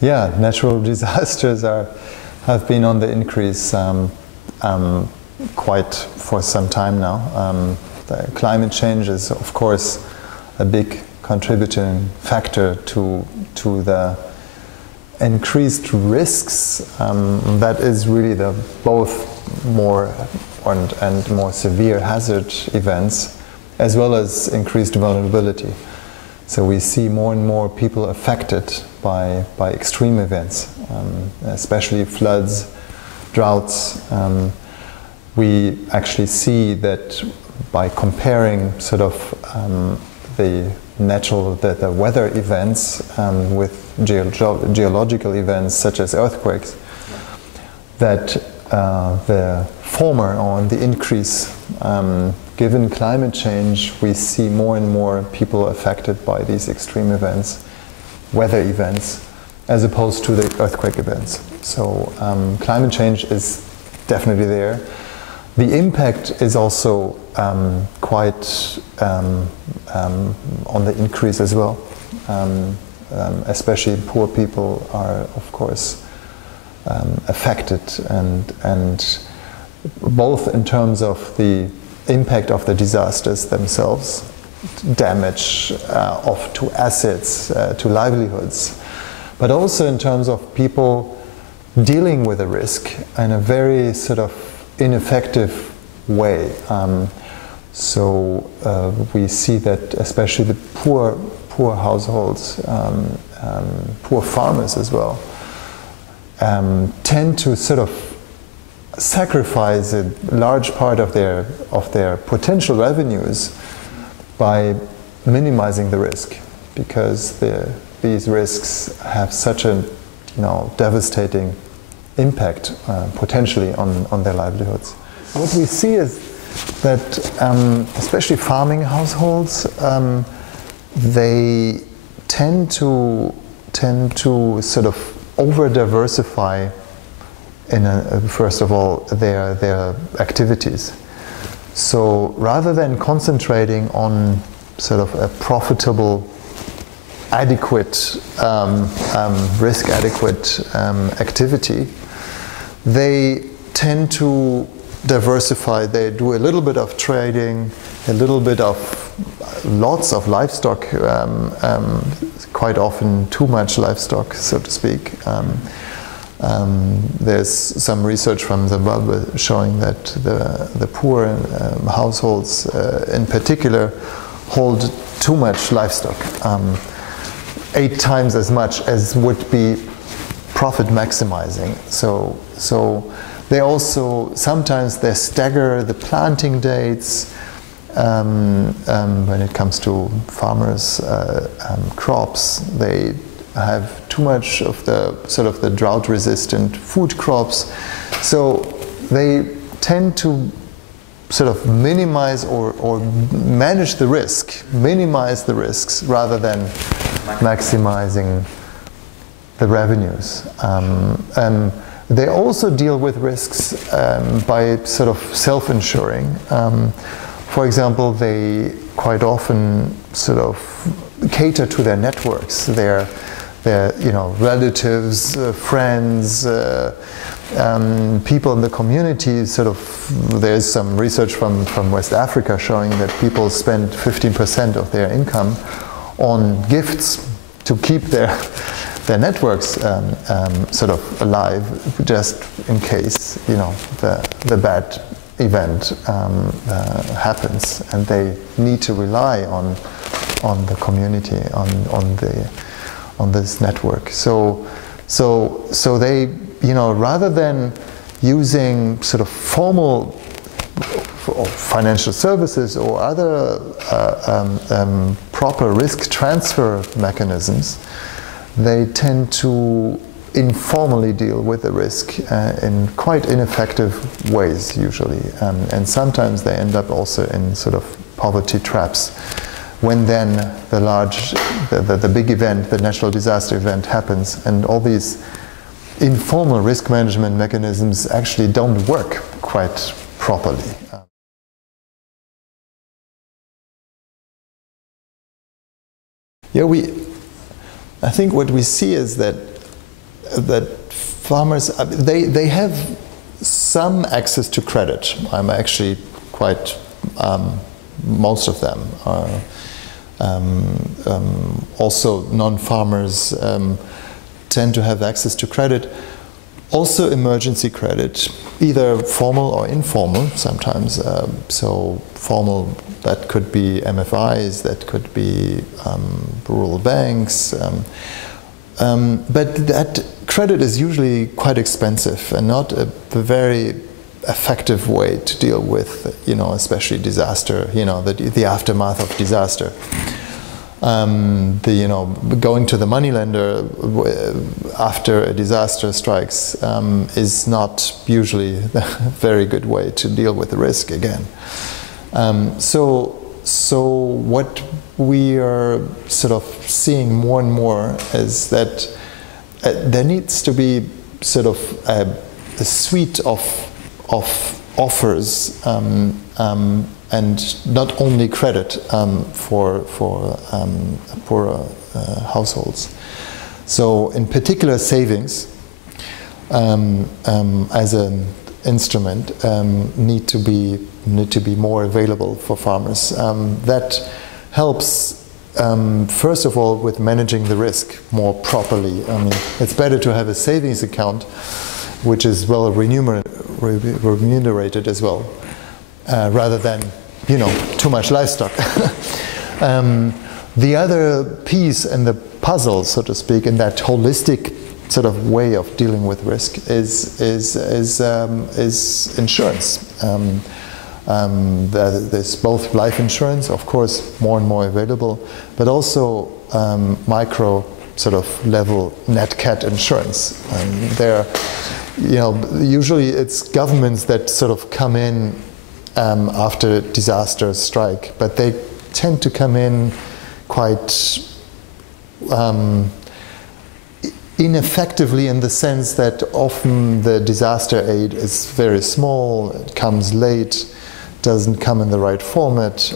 Yeah, natural disasters have been on the increase quite for some time now. The climate change is, of course, a big contributing factor to the increased risks. That is really the both more and more severe hazard events, as well as increased vulnerability. So we see more and more people affected by extreme events, especially floods, droughts. We actually see that by comparing sort of the weather events with geological events such as earthquakes, that the former, or the increase, given climate change, we see more and more people affected by these extreme events, weather events, as opposed to the earthquake events. So climate change is definitely there. The impact is also quite on the increase as well. Especially poor people are, of course, affected, and both in terms of the impact of the disasters themselves, damage to assets, to livelihoods, but also in terms of people dealing with the risk in a very sort of ineffective way. So we see that especially the poor households, poor farmers as well, tend to sort of sacrifice a large part of their potential revenues by minimizing the risk, because these risks have such a devastating impact potentially on their livelihoods. What we see is that especially farming households, they tend to sort of over-diversify first of all their activities. So rather than concentrating on sort of a profitable, adequate, risk-adequate activity, they tend to diversify. They do a little bit of trading, a little bit of lots of livestock, quite often too much livestock, so to speak. There's some research from Zimbabwe showing that the poor households in particular hold too much livestock, 8 times as much as would be profit maximizing. So they also sometimes they stagger the planting dates when it comes to farmers' crops. They have too much of the sort of the drought-resistant food crops, so they tend to sort of minimize or manage the risk, minimize the risks rather than maximizing the revenues. They also deal with risks by sort of self-insuring. For example, they quite often sort of cater to their networks, their relatives, friends, people in the community. Sort of, there's some research from West Africa showing that people spend 15% of their income on gifts to keep their networks sort of alive, just in case the bad event happens, and they need to rely on the community, on this network. So they, rather than using sort of formal financial services or other proper risk transfer mechanisms, they tend to informally deal with the risk in quite ineffective ways usually, and sometimes they end up also in sort of poverty traps. When then the big event, the natural disaster event happens, and all these informal risk management mechanisms actually don't work quite properly. I think what we see is that farmers, they have some access to credit. I'm actually quite, most of them are. Also non-farmers tend to have access to credit. Also emergency credit, either formal or informal sometimes. So formal, that could be MFIs, that could be rural banks. But that credit is usually quite expensive and not a very effective way to deal with, especially disaster, the aftermath of disaster. Going to the moneylender after a disaster strikes is not usually a very good way to deal with the risk again. So what we are sort of seeing more and more is that there needs to be sort of a suite of offers and not only credit for poorer households. So in particular savings as an instrument need to be more available for farmers. That helps first of all with managing the risk more properly. I mean, it's better to have a savings account which is well remunerated as well, rather than too much livestock. The other piece in the puzzle, so to speak, in that holistic sort of way of dealing with risk is insurance. There's both life insurance, of course, more and more available, but also micro sort of level net cat insurance. Usually it's governments that sort of come in after disaster strike, but they tend to come in quite ineffectively in the sense that often the disaster aid is very small, it comes late, doesn't come in the right format.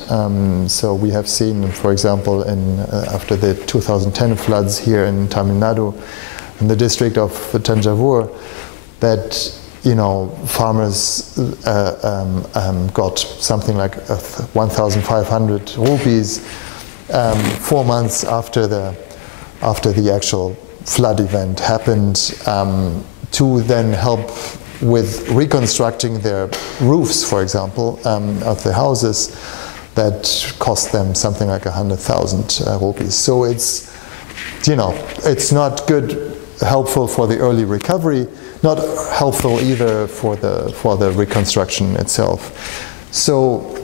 So we have seen, for example, after the 2010 floods here in Tamil Nadu, in the district of Tanjavur, that farmers got something like 1,500 rupees 4 months after the actual flood event happened, to then help with reconstructing their roofs, for example, of the houses that cost them something like 100,000 rupees. So it's not helpful for the early recovery, not helpful either for the reconstruction itself. So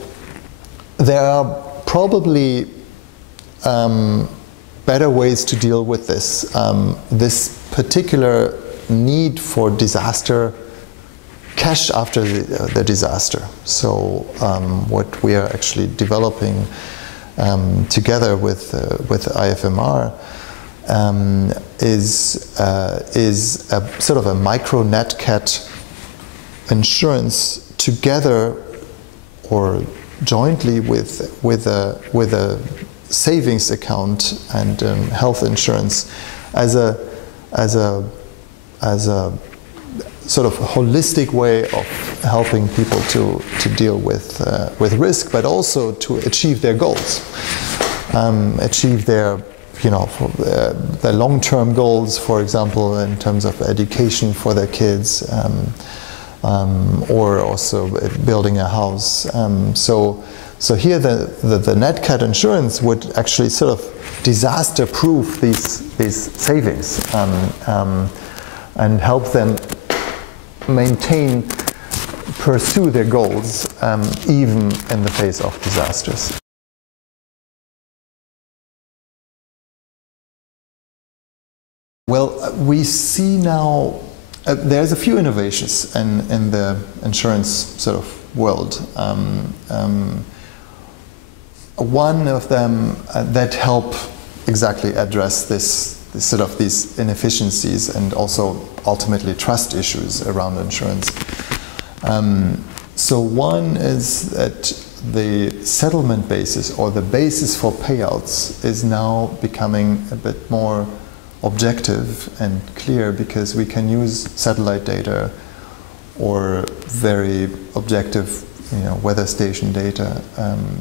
there are probably better ways to deal with this. This particular need for disaster cash after the disaster. So what we are actually developing together with IFMR is a sort of a micro net cat insurance together or jointly with a savings account and health insurance as a sort of holistic way of helping people to deal with risk, but also to achieve their goals, achieve their their long-term goals, for example, in terms of education for their kids, or also building a house. So here the net cat insurance would actually sort of disaster-proof these savings and help them pursue their goals even in the face of disasters. Well, we see now there's a few innovations in the insurance sort of world. One of them that help exactly address this sort of these inefficiencies and also ultimately trust issues around insurance. So one is that the settlement basis or the basis for payouts is now becoming a bit more objective and clear, because we can use satellite data or very objective, weather station data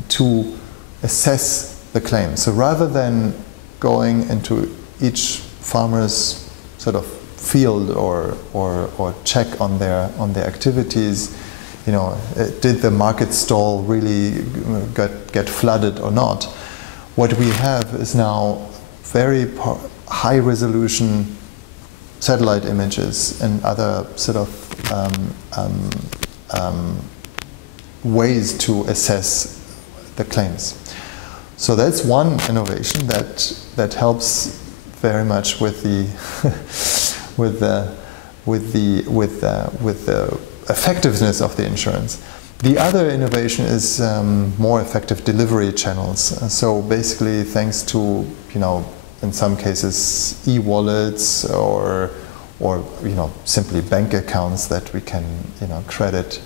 to assess the claim. So rather than going into each farmer's sort of field or check on their activities, did the market stall really get flooded or not? What we have is now very high resolution satellite images and other sort of ways to assess the claims. So that's one innovation that helps very much with the effectiveness of the insurance. The other innovation is more effective delivery channels. So basically, thanks to in some cases e-wallets or simply bank accounts that we can credit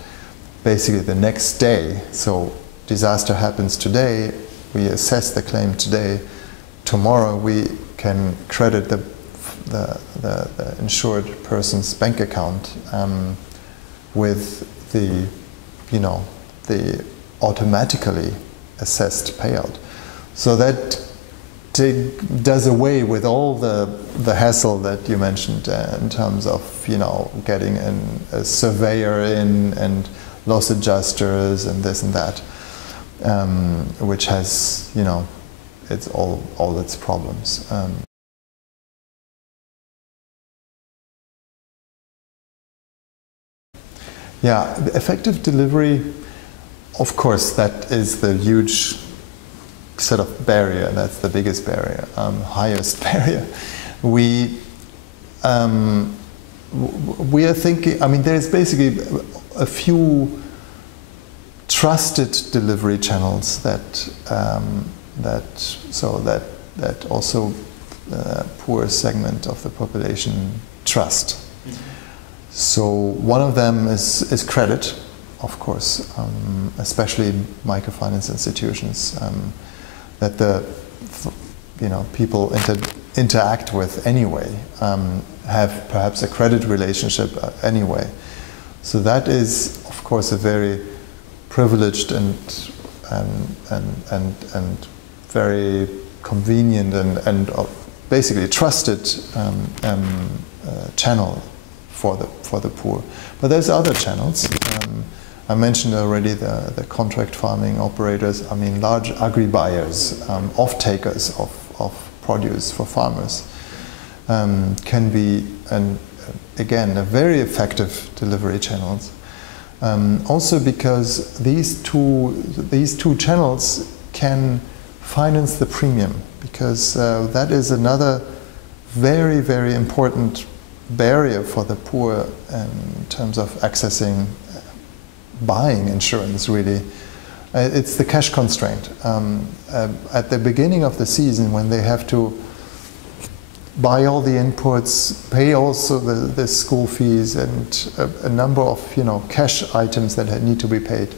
basically the next day. So disaster happens today, we assess the claim today. Tomorrow we can credit the insured person's bank account with the automatically assessed payout. So that does away with all the hassle that you mentioned in terms of getting a surveyor in and loss adjusters and this and that, which has it's all its problems. Yeah, effective delivery, of course, that is the huge sort of barrier. That's the biggest barrier, highest barrier. We are thinking. I mean, there's basically a few trusted delivery channels that also poor segment of the population trust. So one of them is credit, of course, especially microfinance institutions that the people interact with anyway, have perhaps a credit relationship anyway. So that is, of course, a very privileged and very convenient and basically trusted channel for the poor. But there's other channels. I mentioned already the contract farming operaters. I mean, large agri-buyers, off-takers of produce for farmers, can be, again, a very effective delivery channels. Also because these two channels can finance the premium, because that is another very, very important barrier for the poor in terms of accessing, buying insurance, really. It's the cash constraint. At the beginning of the season, when they have to buy all the inputs, pay also the school fees and a number of cash items that need to be paid.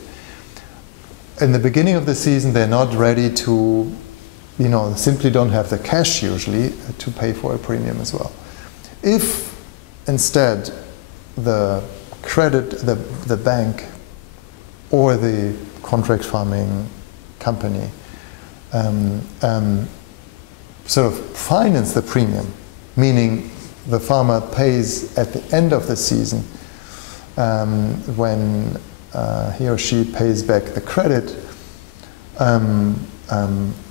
In the beginning of the season, they're not ready to, simply don't have the cash usually to pay for a premium as well. If instead the bank or the contract farming company sort of finance the premium, meaning the farmer pays at the end of the season when he or she pays back the credit,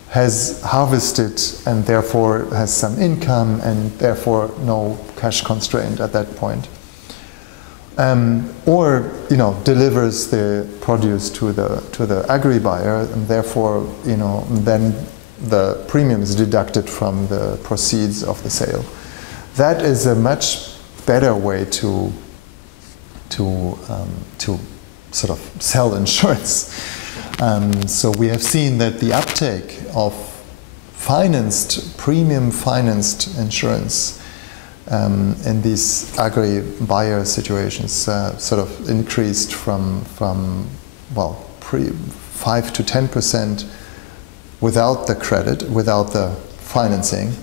has harvested and therefore has some income and therefore no cash constraint at that point. Or delivers the produce to the agri buyer, and therefore then the premium is deducted from the proceeds of the sale. That is a much better way to sort of sell insurance. So we have seen that the uptake of premium financed insurance in these agri-buyer situations sort of increased from 5 to 10% without the credit, without the financing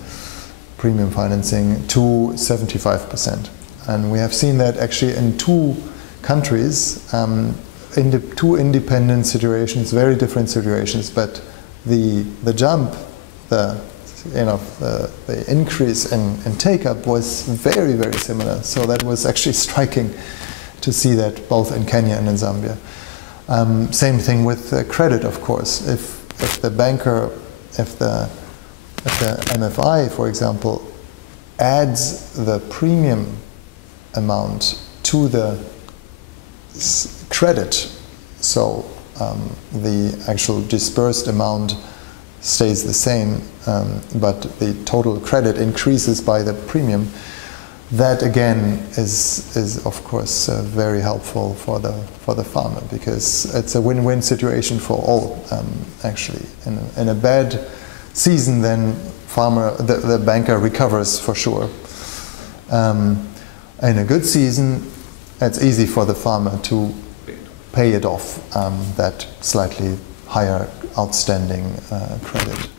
premium financing to 75%. And we have seen that actually in two countries, in the two independent situations, very different situations, but the jump, the increase in take-up was very, very similar. So that was actually striking to see that both in Kenya and in Zambia. Same thing with credit, of course. If the banker, if the MFI, for example, adds the premium amount to the credit, so the actual disbursed amount stays the same, but the total credit increases by the premium, that again is of course very helpful for the farmer, because it's a win-win situation for all. Actually, in a bad season, then the banker recovers for sure. In a good season, it's easy for the farmer to pay it off, that slightly higher outstanding credit.